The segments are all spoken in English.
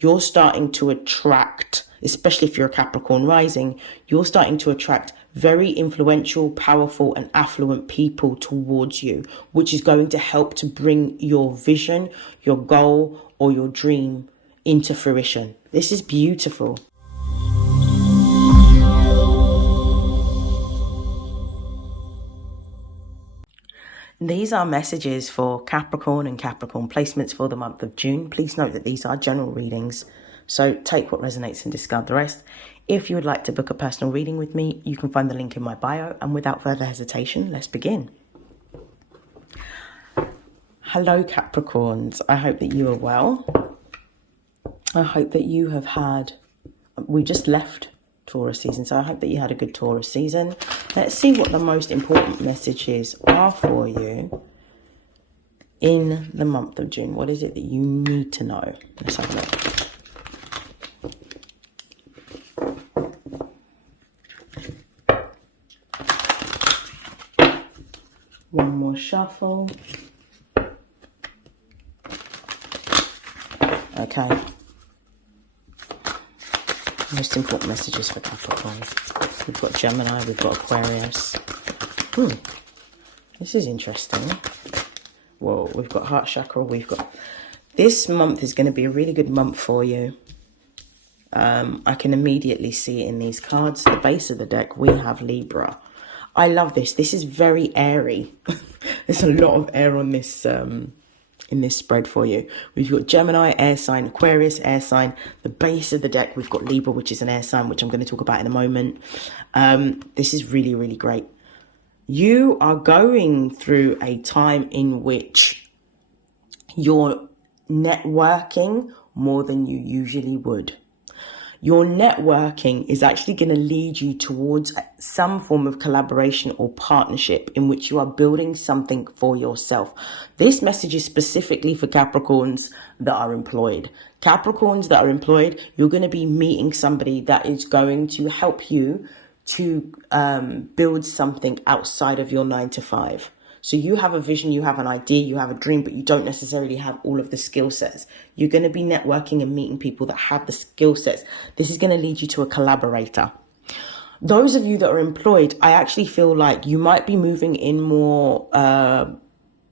you're starting to attract, especially if you're a Capricorn rising, you're starting to attract very influential, powerful, and affluent people towards you, which is going to help to bring your vision, your goal, or your dream into fruition. This is beautiful. These are messages for Capricorn and Capricorn placements for the month of June. Please note that these are general readings, so take what resonates and discard the rest. If you would like to book a personal reading with me, you can find the link in my bio. And without further hesitation, let's begin. Hello, Capricorns. I hope that you are well. I hope that you have had... We just left Taurus season, so I hope that you had a good Taurus season. Let's see what the most important messages are for you in the month of June. What is it that you need to know? Let's have a look. One more shuffle. Okay. Most important messages for Capricorn. We've got Gemini, we've got Aquarius. This is interesting. Whoa, we've got heart chakra, we've got... This month is going to be a really good month for you. I can immediately see it in these cards. The base of the deck, we have Libra. I love this. This is very airy. There's a lot of air on this... in this spread for you. We've got Gemini, air sign, Aquarius, air sign. The base of the deck, we've got Libra, which is an air sign, which I'm going to talk about in a moment. This is really, really great. You are going through a time in which you're networking more than you usually would. Your networking is actually going to lead you towards some form of collaboration or partnership in which you are building something for yourself. This message is specifically for Capricorns that are employed. Capricorns that are employed, you're going to be meeting somebody that is going to help you to build something outside of your 9 to 5. So you have a vision, you have an idea, you have a dream, but you don't necessarily have all of the skill sets. You're going to be networking and meeting people that have the skill sets. This is going to lead you to a collaborator. Those of you that are employed, I actually feel like you might be moving in more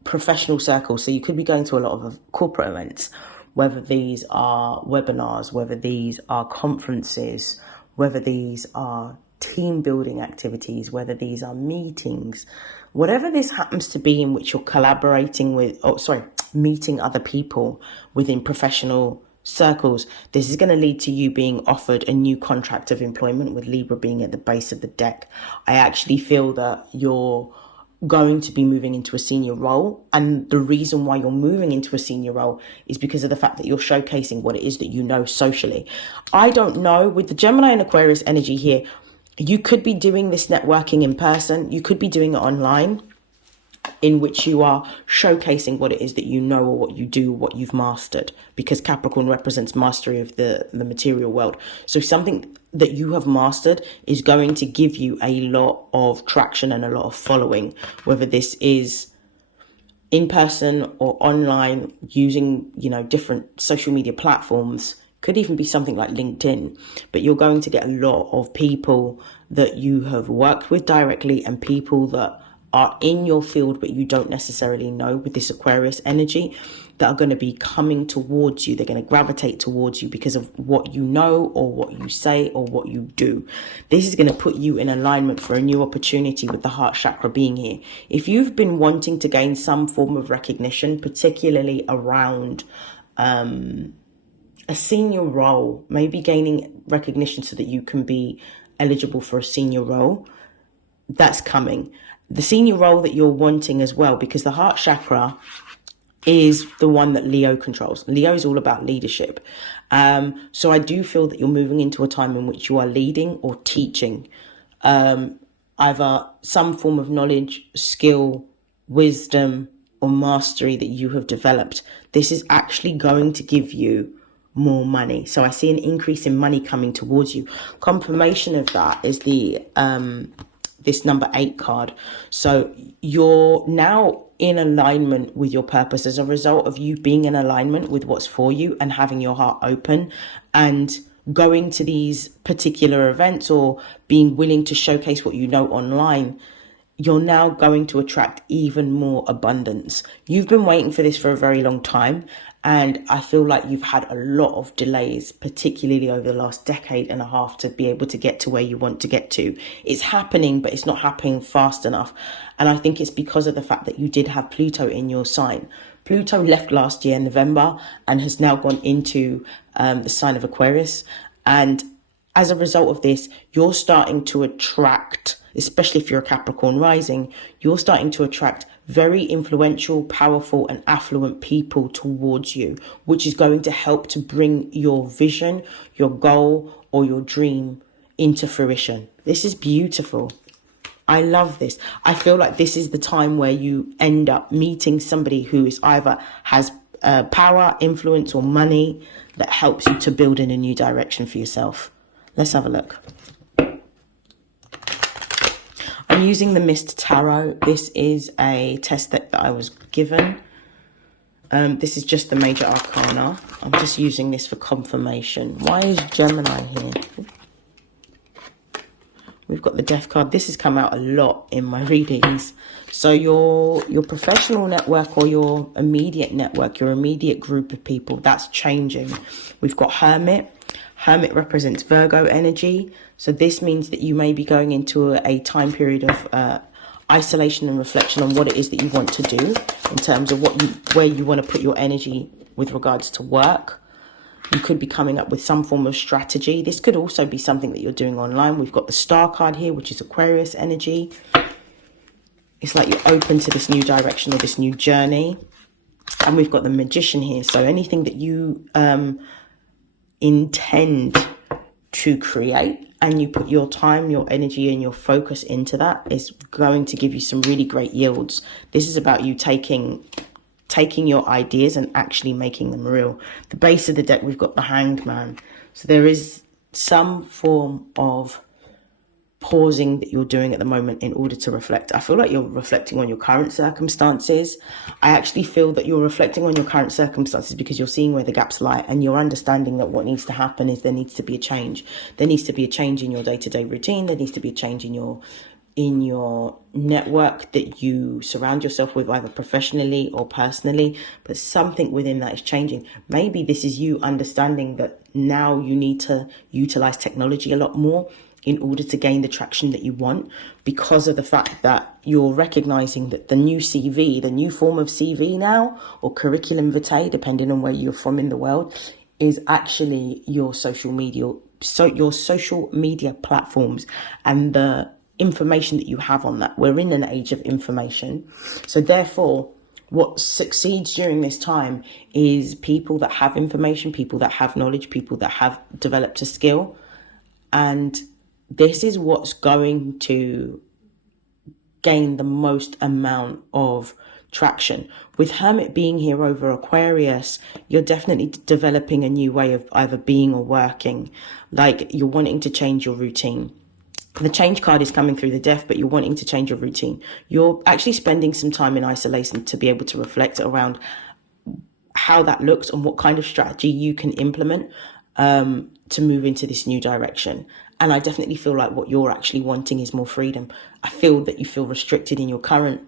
professional circles. So you could be going to a lot of corporate events, whether these are webinars, whether these are conferences, whether these are team building activities, whether these are meetings. Whatever this happens to be in which you're collaborating with, meeting other people within professional circles, this is going to lead to you being offered a new contract of employment, with Libra being at the base of the deck. I actually feel that you're going to be moving into a senior role. And the reason why you're moving into a senior role is because of the fact that you're showcasing what it is that you know socially. I don't know, with the Gemini and Aquarius energy here, you could be doing this networking in person. You could be doing it online, in which you are showcasing what it is that you know, or what you do, what you've mastered, because Capricorn represents mastery of the material world. So something that you have mastered is going to give you a lot of traction and a lot of following, whether this is in person or online, using, different social media platforms. Could even be something like LinkedIn, but you're going to get a lot of people that you have worked with directly and people that are in your field, but you don't necessarily know, with this Aquarius energy, that are going to be coming towards you. They're going to gravitate towards you because of what you know, or what you say, or what you do. This is going to put you in alignment for a new opportunity, with the heart chakra being here. If you've been wanting to gain some form of recognition, particularly around a senior role, maybe gaining recognition so that you can be eligible for a senior role, that's coming. The senior role that you're wanting as well, because the heart chakra is the one that Leo controls. Leo is all about leadership. So I do feel that you're moving into a time in which you are leading or teaching, either some form of knowledge, skill, wisdom, or mastery that you have developed. This is actually going to give you more money. So I see an increase in money coming towards you. Confirmation of that is the this number 8 card. So you're now in alignment with your purpose, as a result of you being in alignment with what's for you and having your heart open and going to these particular events or being willing to showcase what you know online, you're now going to attract even more abundance. You've been waiting for this for a very long time, and I feel like you've had a lot of delays, particularly over the last decade and a half, to be able to get to where you want to get to. It's happening, but it's not happening fast enough. And I think it's because of the fact that you did have Pluto in your sign. Pluto left last year in November and has now gone into the sign of Aquarius. And as a result of this, you're starting to attract, especially if you're a Capricorn rising, you're starting to attract very influential, powerful, and affluent people towards you, which is going to help to bring your vision, your goal, or your dream into fruition. This is beautiful. I love this. I feel like this is the time where you end up meeting somebody who is either has power, influence, or money that helps you to build in a new direction for yourself. Let's have a look. I'm using the Mist Tarot. This is a test deck that I was given. This is just the major arcana. I'm just using this for confirmation. Why is Gemini here? We've got the Death card. This has come out a lot in my readings. So your professional network or your immediate network, your immediate group of people, that's changing. We've got Hermit. Hermit represents Virgo energy. So this means that you may be going into a time period of isolation and reflection on what it is that you want to do in terms of where you want to put your energy with regards to work. You could be coming up with some form of strategy. This could also be something that you're doing online. We've got the Star card here, which is Aquarius energy. It's like you're open to this new direction or this new journey. And we've got the Magician here. So anything that you intend to create and you put your time, your energy, and your focus into that is going to give you some really great yields. This is about you taking your ideas and actually making them real. The base of the deck, we've got the Hanged Man. So there is some form of pausing that you're doing at the moment in order to reflect. I feel like you're reflecting on your current circumstances. I actually feel that you're reflecting on your current circumstances because you're seeing where the gaps lie and you're understanding that what needs to happen is there needs to be a change. There needs to be a change in your day-to-day routine. There needs to be a change in your network that you surround yourself with, either professionally or personally, but something within that is changing. Maybe this is you understanding that now you need to utilize technology a lot more in order to gain the traction that you want, because of the fact that you're recognizing that the new CV, the new form of CV now, or curriculum vitae, depending on where you're from in the world, is actually your social media, platforms and the information that you have on that. We're in an age of information. So therefore, what succeeds during this time is people that have information, people that have knowledge, people that have developed a skill. And this is what's going to gain the most amount of traction. With Hermit being here over Aquarius, you're definitely developing a new way of either being or working. Like you're wanting to change your routine. The change card is coming through the Death, but you're wanting to change your routine. You're actually spending some time in isolation to be able to reflect around how that looks and what kind of strategy you can implement to move into this new direction. And I definitely feel like what you're actually wanting is more freedom. I feel that you feel restricted in your current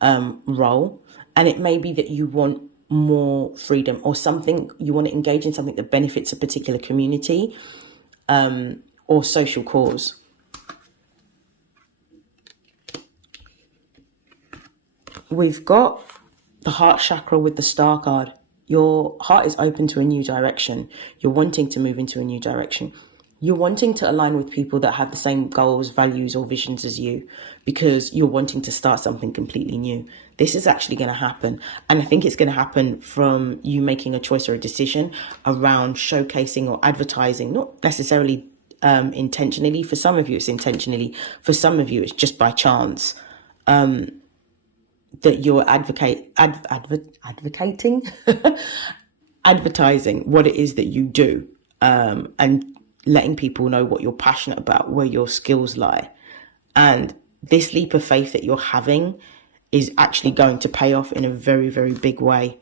role, and it may be that you want more freedom or something, you want to engage in something that benefits a particular community or social cause. We've got the heart chakra with the Star card. Your heart is open to a new direction. You're wanting to move into a new direction. You're wanting to align with people that have the same goals, values, or visions as you, because you're wanting to start something completely new. This is actually going to happen. And I think it's going to happen from you making a choice or a decision around showcasing or advertising, not necessarily intentionally. For some of you, it's intentionally. For some of you, it's just by chance. That you're advocating, advertising what it is that you do, and letting people know what you're passionate about, where your skills lie. And this leap of faith that you're having is actually going to pay off in a very, very big way,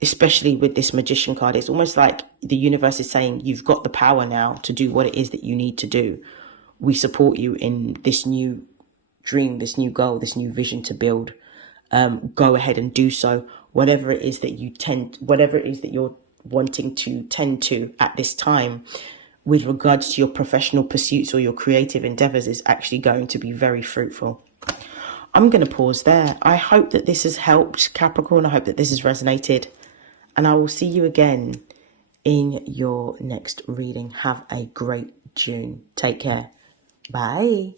especially with this Magician card. It's almost like the universe is saying, you've got the power now to do what it is that you need to do. We support you in this new dream, this new goal, this new vision to build. Go ahead and do so. Whatever it is that you're wanting to tend to at this time with regards to your professional pursuits or your creative endeavors is actually going to be very fruitful. I'm going to pause there. I hope that this has helped, Capricorn. I hope that this has resonated. And I will see you again in your next reading. Have a great June. Take care. Bye.